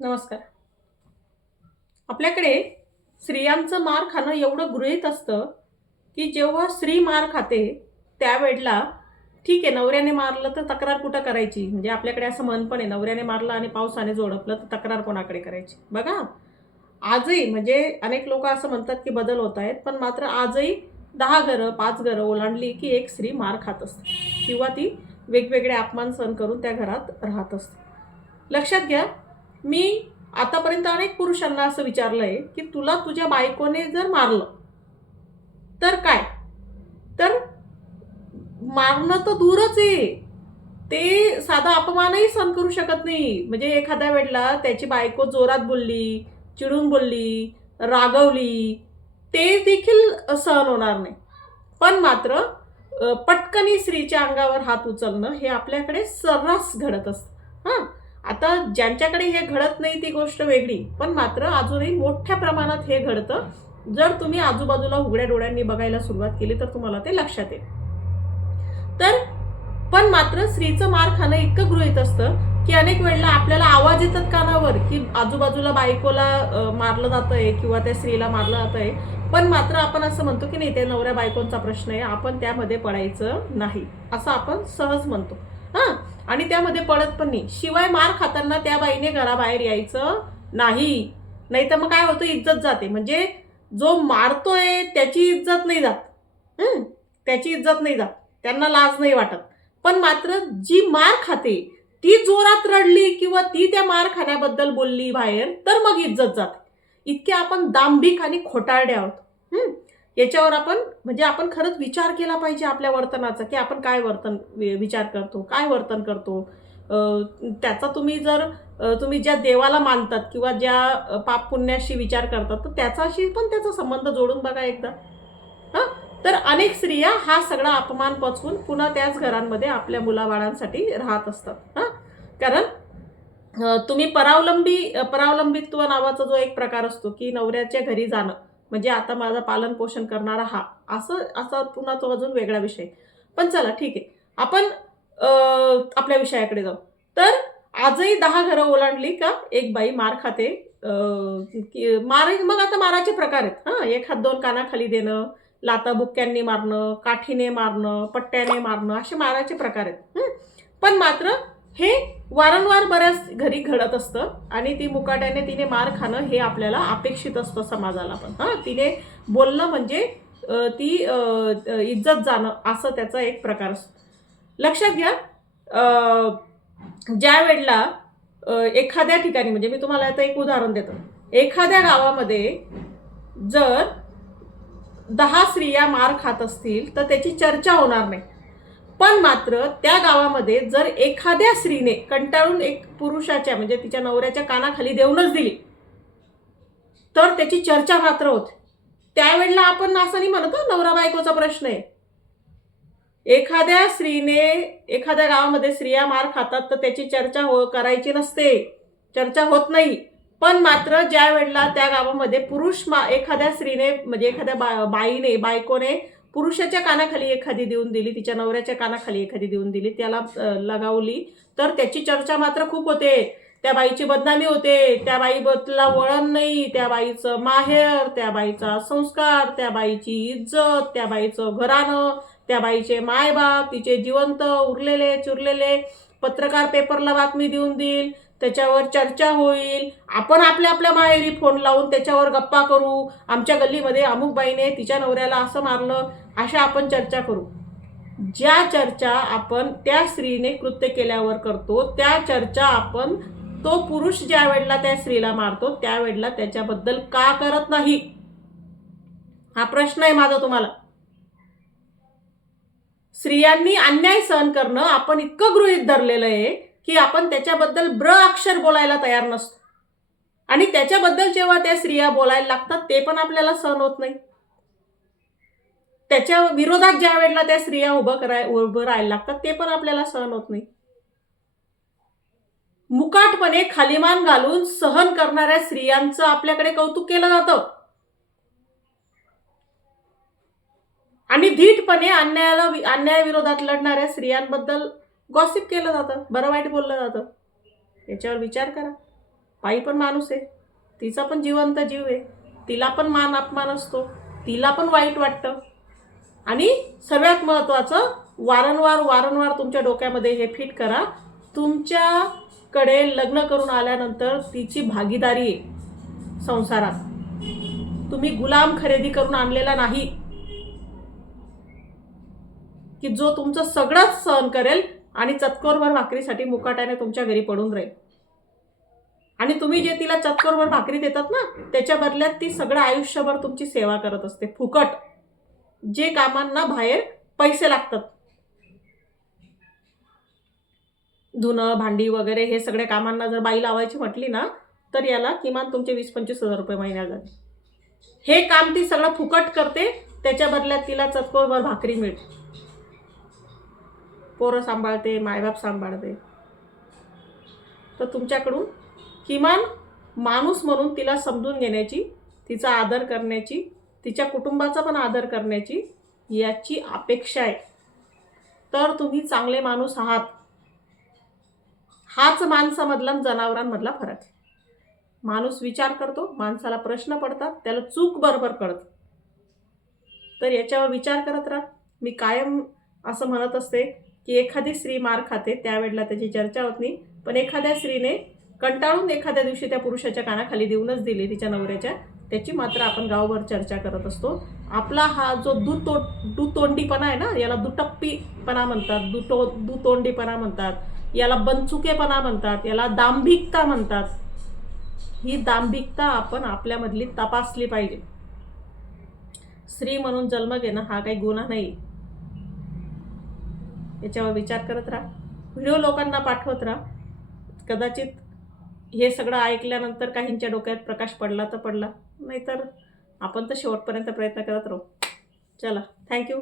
नमस्कार. आपल्याकडे स्त्रियांचं मार खाणं एवढं गृहीत असतं की जेव्हा स्त्री मार खाते त्यावेळेला ठीक आहे नवऱ्याने मारलं तर तक्रार कुठं करायची? म्हणजे आपल्याकडे असं मन पण आहे नवऱ्याने मारलं आणि पावसाने जोडपलं तर तक्रार कोणाकडे करायची? बघा. आजही म्हणजे अनेक लोक असं म्हणतात की बदल होत आहेत पण मात्र आजही दहा घरं पाच घरं ओलांडली की एक स्त्री मार खात असते किंवा ती वेगवेगळे अपमान सहन करून त्या घरात राहत असते. लक्षात घ्या मी आतापर्यंत अनेक पुरुषांना असं विचारलं आहे की तुला तुझ्या बायकोने जर मारलं तर काय? तर मारणं तर दूरच आहे. ते साधा अपमानही सहन करू शकत नाही. म्हणजे एखाद्या वेळेला त्याची बायको जोरात बोलली चिडून बोलली रागवली ते देखील सहन होणार नाही. पण मात्र पटकनी स्त्रीच्या अंगावर हात उचलणं हे आपल्याकडे सर्रास घडत असतं. हां? आता ज्यांच्याकडे हे घडत नाही ती गोष्ट वेगळी पण मात्र अजूनही मोठ्या प्रमाणात हे घडतं. जर तुम्ही आजूबाजूला उघड्या डोळ्यांनी बघायला सुरुवात केली तर तुम्हाला ते लक्षात येईल. तर पण मात्र स्त्रीचं मार खाणं इतकं गृहीत असतं की अनेक वेळेला आपल्याला आवाज येतात कानावर की आजूबाजूला बायकोला मारलं जातंय किंवा त्या स्त्रीला मारलं जातंय. पण मात्र आपण असं म्हणतो की नाही ते नवऱ्या बायकोंचा प्रश्न आहे आपण त्यामध्ये पडायचं नाही असं आपण सहज म्हणतो. आणि त्यामध्ये पडत पण नाही. शिवाय मार खाताना त्या बाईने घराबाहेर यायचं नाही. नाही तर मग काय होतं? इज्जत जाते. म्हणजे जो मारतोय त्याची इज्जत नाही जात. त्याची इज्जत नाही जात. त्यांना लाज नाही वाटत. पण मात्र जी मार खाते ती जोरात रडली किंवा ती त्या मार खाण्याबद्दल बोलली बाहेर तर मग इज्जत जाते. इतके आपण दांभिक आणि खोटारडे आहोत. याच्यावर आपण म्हणजे आपण खरंच विचार केला पाहिजे आपल्या वर्तनाचा की आपण काय वर्तन वि- विचार करतो काय वर्तन करतो. त्याचा तुम्ही जर तुम्ही ज्या देवाला मानतात किंवा ज्या पाप पुण्याशी विचार करतात तर त्याचाशी पण त्याचा संबंध जोडून बघा एकदा. हां? तर अनेक स्त्रिया हा सगळा अपमान पचवून पुन्हा त्याच घरांमध्ये आपल्या मुलाबाळांसाठी राहत असतात. हां? कारण तुम्ही परावलंबी परावलंबित्व नावाचा जो एक प्रकार असतो की नवऱ्याच्या घरी जाणं. म्हणजे आता माझा पालन पोषण करणारा हा. असं असा पुन्हा तो अजून वेगळा विषय. पण चला ठीक आहे. आपण आपल्या विषयाकडे जाऊ. तर आजही दहा घरं ओलांडली का? एक बाई मार खाते. की- मार मग आता माराचे प्रकार आहेत. हां एक हात दोन कानाखाली देणं लाता बुक्क्यांनी मारणं काठीने मारणं पट्ट्याने मारणं असे माराचे प्रकार आहेत. पण मात्र हे वारंवार बऱ्याच घरी घडत असतं आणि ती मुकाट्याने तिने मार खाणं हे आपल्याला अपेक्षित असतं समाजाला पण. हां तिने बोलणं म्हणजे ती इज्जत जाणं असं त्याचा एक प्रकार असतो. लक्षात घ्या ज्या वेळेला एखाद्या ठिकाणी म्हणजे मी तुम्हाला आता एक उदाहरण देतो. एखाद्या गावामध्ये जर दहा स्त्रिया मार खात असतील तर त्याची चर्चा होणार नाही. पण मात्र त्या गावामध्ये जर एखाद्या स्त्रीने कंटाळून एक पुरुषाच्या म्हणजे तिच्या नवऱ्याच्या कानाखाली देऊनच दिली तर त्याची चर्चा मात्र होते. त्यावेळेला आपण असं नाही म्हणतो नवरा बायकोचा प्रश्न आहे. एखाद्या स्त्रीने एखाद्या गावामध्ये स्त्रिया मार खातात तर त्याची चर्चा हो करायची नसते. चर्चा होत नाही. पण मात्र ज्या वेळेला त्या गावामध्ये पुरुष मा एखाद्या स्त्रीने म्हणजे एखाद्या बा बाईने बायकोने पुरुषाच्या कानाखाली एखादी देऊन दिली तिच्या नवऱ्याच्या कानाखाली एखादी देऊन दिली त्याला लगावली. तर त्याची चर्चा मात्र खूप होते. त्या बाईची बदनामी होते. त्या बाईबद्दला वळण नाही. त्या बाईचं माहेर त्या बाईचा संस्कार त्या बाईची इज्जत त्या बाईचं घराणं त्या बाईचे मायबाप तिचे जिवंत उरलेले चुरलेले. पत्रकार पेपरला बातमी देऊन देईल. त्याच्यावर चर्चा होईल. आपण आपल्या आपल्या माहेरी फोन लावून त्याच्यावर गप्पा करू. आमच्या गल्लीमध्ये अमुक बाईने तिच्या नवऱ्याला असं मारलं अशा आपण चर्चा करू. ज्या चर्चा आपण त्या स्त्रीने कृत्य केल्यावर करतो त्या चर्चा आपण तो पुरुष ज्या वेळेला त्या स्त्रीला मारतो त्यावेळेला त्याच्याबद्दल का करत नाही? हा प्रश्न आहे माझा तुम्हाला. स्त्रियांनी अन्याय सहन करणं आपण इतकं गृहीत धरलेलं आहे. की आपण त्याच्याबद्दल ब्र अक्षर बोलायला तयार नसतो. आणि त्याच्याबद्दल जेव्हा त्या स्त्रिया बोलायला लागतात ते पण आपल्याला सहन होत नाही. त्याच्या विरोधात ज्या वेळेला त्या स्त्रिया उभं कराय उभं राहायला लागतात ते पण आपल्याला सहन होत नाही. मुकाटपणे खालीमान घालून सहन करणाऱ्या स्त्रियांचं आपल्याकडे कौतुक केलं जातं. आणि धीटपणे अन्यायाला अन्यायाविरोधात लढणाऱ्या स्त्रियांबद्दल गॉसिप केलं जातं बरं वाईट बोललं जातं. याच्यावर विचार करा. बाई पण माणूस आहे. तिचा पण जिवंत जीव आहे. तिला पण मान अपमान असतो. तिला पण वाईट वाटतं. आणि सगळ्यात महत्त्वाचं वारंवार वारंवार तुमच्या डोक्यामध्ये हे फिट करा. तुमच्याकडे लग्न करून आल्यानंतर तिची भागीदारी आहे संसारात. तुम्ही गुलाम खरेदी करून आणलेला नाही. की जो तुमचं सगळंच सहन करेल आणि चतकोरभर भाकरीसाठी मुकाट्याने तुमच्या घरी पडून राहील. आणि तुम्ही जे तिला चतकोरभर भाकरी देतात ना त्याच्या बदल्यात ती सगळं आयुष्यभर तुमची सेवा करत असते. फुकट. जे कामांना बाहेर पैसे लागतात. धुणं भांडी वगैरे हे सगळे कामांना जर बाई लावायची म्हटली ना तर याला किमान तुमचे वीस पंचवीस हजार रुपये महिन्याला जाते हे काम ती सगळं फुकट करते त्याच्या बदल्यात तिला चतकोरभर भाकरी मिळते. पोरं सांभाळते मायबाप सांभाळते. तर तुमच्याकडून किमान माणूस म्हणून तिला समजून घेण्याची तिचा आदर करण्याची तिच्या कुटुंबाचा पण आदर करण्याची याची अपेक्षा आहे. तर तुम्ही चांगले माणूस आहात. हाच माणसामधला जनावरांमधला फरक आहे. माणूस विचार करतो माणसाला प्रश्न पडतात त्याला चूक बरोबर कळत. तर याच्यावर विचार करत राहा. मी कायम असं म्हणत असते की एखादी स्त्री मार खाते त्यावेळेला त्याची चर्चा होत नाही. पण एखाद्या स्त्रीने कंटाळून एखाद्या दिवशी त्या पुरुषाच्या कानाखाली देऊनच दिली तिच्या नवऱ्याच्या. त्याची मात्र आपण गावभर चर्चा करत असतो. आपला हा जो दुतो दुतोंडीपणा आहे ना याला दुटप्पीपणा म्हणतात दुटो दुतोंडीपणा म्हणतात याला बनचुकेपणा म्हणतात याला दांभिकता म्हणतात. ही दांभिकता आपण आपल्यामधली तपासली पाहिजे. स्त्री म्हणून जन्म घेणं हा काही गुन्हा नाही. याच्यावर विचार करत राहा. व्हिडिओ लोकांना पाठवत राहा. कदाचित हे सगळं ऐकल्यानंतर काहींच्या डोक्यात प्रकाश पडला तर पडला. नाहीतर आपण तर शेवटपर्यंत प्रयत्न करत राहू. चला थँक्यू